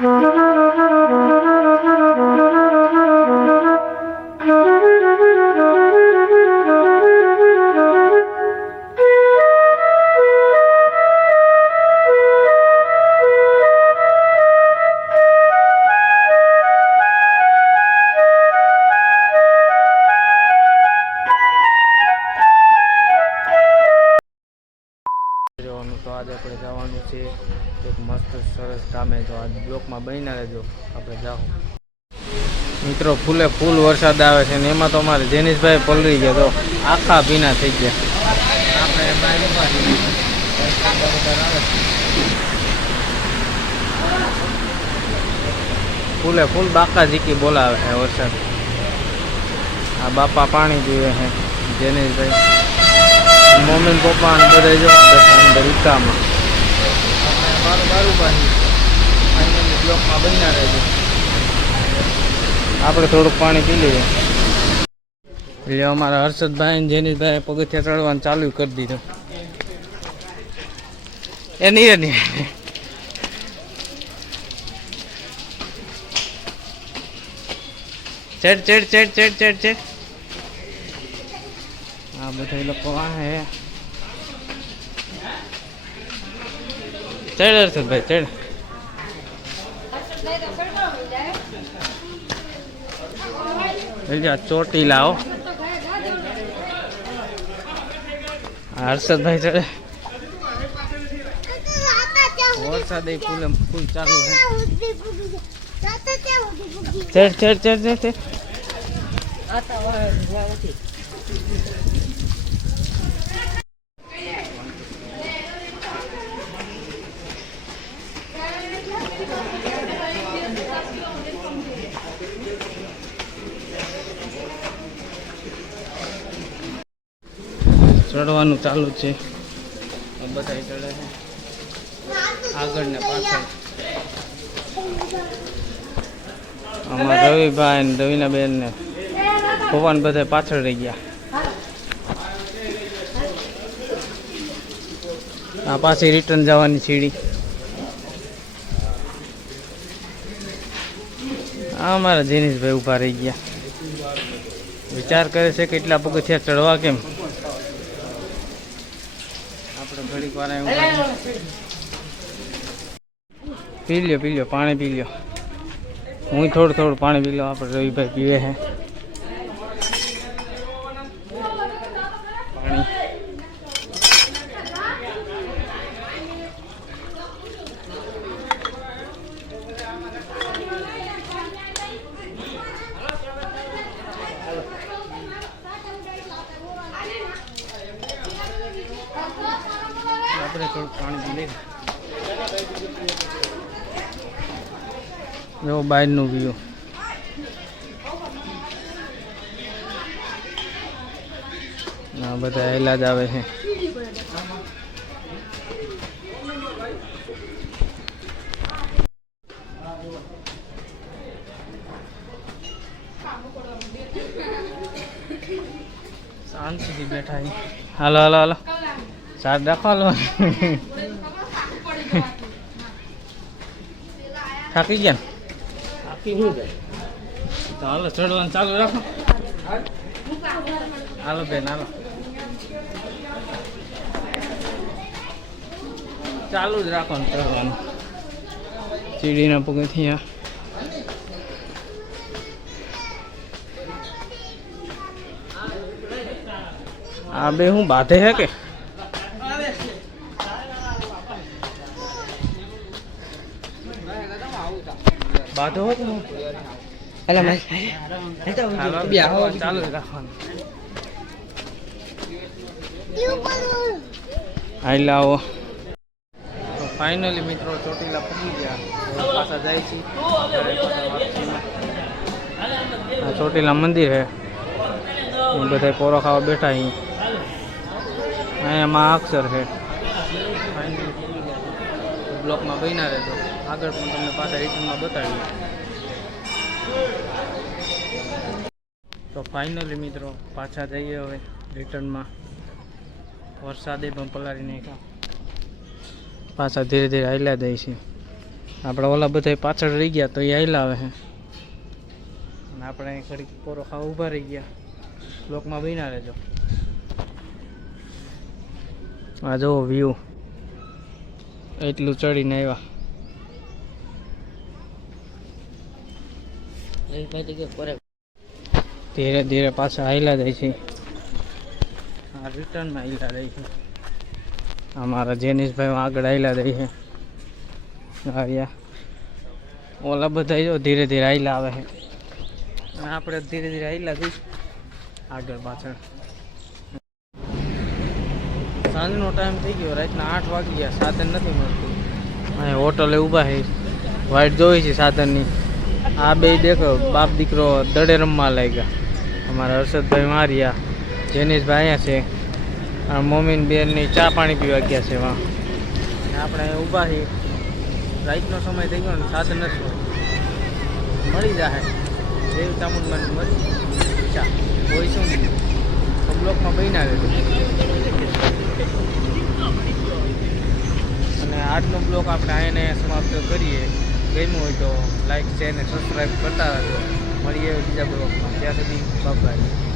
તો આજે આપણે જવાનું છે એક મસ્ત સરસ કામે, તો આજ બ્લોકમાં બન્યા રહેજો, આપણે જાઓ. મિત્રો ફૂલે ફૂલ વરસાદ આવે છે ને એમાં તો અમારે જેનીશભાઈ પલળી ગયા, તો આખા ભીના થઈ ગયા. ફૂલે ફૂલ બાકા ઝીકી બોલાવે છે વરસાદ. આ બાપા પાણી પીવે છે જેનીશભાઈ, મમ્મી પપ્પા ને બધા જો બેઠા રીકામાં. બારું બારું પાણી બ્લોકમાં બન્યા રહેજો, આપણે થોડુંક પાણી પી લઈએ. એટલે અમારા હર્ષદભાઈ ને જેનીશભાઈ પગથિયા ચડવાનું ચાલુ કરી દીધું. એ નહીં ચડ ચડ ચડ ચડ ચડ ચડ. આ બધા લોકો હે. ચડ હર્ષદભાઈ ચડ. ચોટી લાવો. હર્ષદભાઈ ચડે. વરસાદ ફૂલ ચાલુ છે. ચડ ચડ ચડ ચડ. ચડવાનું ચાલુ છે, બધા ચડે છે આગળ ને પાછળ. આમાં રવિભાઈ ને રવિના બેન ને ભગવાન બધા પાછળ રહી ગયા. આ પાછી રિટર્ન જવાની સીડી. આ અમારા જેનીશભાઈ ઊભા રહી ગયા, વિચાર કરે છે કેટલા પગથિયા ચડવા કેમ. આપણે ઘડીક વાર પી લ્યો પાણી પી લ્યો. હું થોડું પાણી પી લો. આપણે રવિભાઈ પીવે છે પાણી. આપણે થોડું પાણી પી લઈએ. જો બહારનું વ્યૂ. આ બધા હેલા જ આવે છે. શાંતિથી બેઠા. હાલો સાર રાખો. હાલો થાકી ગયા ને? હાલો ચડવાનું ચાલુ રાખો. હાલો બેન હાલો, ચાલુ જ રાખવાનું ચડવાનું. સીડીના પગથિયા. આ બે હું બાંધે હે કે બાંધો હો તું? ચાલુ રાખવાનું. હાઈ લાવો. તો ફાઇનલી મિત્રો ચોટીલા પહોંચી ગયા, પાછા જાય છે. ચોટીલા મંદિર હે, બધા પોરો ખાવા બેઠા. અહીંયા માં અક્ષર છે. બ્લોકમાં બન્યા રહેજો, આગળ પણ તમને પાછા રિટર્નમાં બતાવીએ. તો ફાઇનલી મિત્રો પાછા જઈએ હવે રિટર્નમાં. વરસાદે પણ પલાળી નાખ્યા, પાછા ધીરે ધીરે હાલ્યા જાય છે. આપણે ઓલા બધા પાછળ રહી ગયા તો એ આયલા આવે છે અને આપણે અહીં ઘડીક પોરો ખાવા ઊભા રહી ગયા. બ્લોકમાં બન્યા રહેજો. આ જુઓ વ્યૂ, એટલું ચડીને આવ્યા. ધીરે ધીરે પાછા હાઈલા જાય છે. આ રિટર્નમાં હાઈલા જાય છે. અમારા જેનિશભાઈ આગળ હાઈલા જાય છે. આવ્યા ઓલા બધા જો ધીરે ધીરે હાઈલા આવે છે અને આપણે ધીરે ધીરે હાઈલા જઈશું આગળ પાછળ. સાંજનો ટાઈમ થઈ ગયો, રાતના 8 વાગી ગયા, સાધન નથી મળતું. અહીં હોટલે ઊભા છે, વાઇટ જોઈ છે સાધનની. આ બે દેખો બાપ દીકરો દડે રમવા લાગ્યા. અમારા હર્ષદભાઈ માર્યા, જેનિશભાઈ અહીંયા છે. આ મમ્મીને બેનની ચા પાણી પીવા ગયા છે વાં. આપણે અહીં ઊભા છીએ, રાતનો સમય થઈ ગયો ને સાધન નથી મળી જાય. દેવ ચામુંડમાં મળી ચા હોય શું બ્લોકમાં બન્યા રહે. અને આજનો બ્લોગ આપણે આને સમાપ્ત કરીએ. ગમ્યું હોય તો લાઈક શેર અને સબસ્ક્રાઈબ કરતા રહેજો. મળીએ બીજા બ્લોગમાં. ત્યાં સુધી બાય.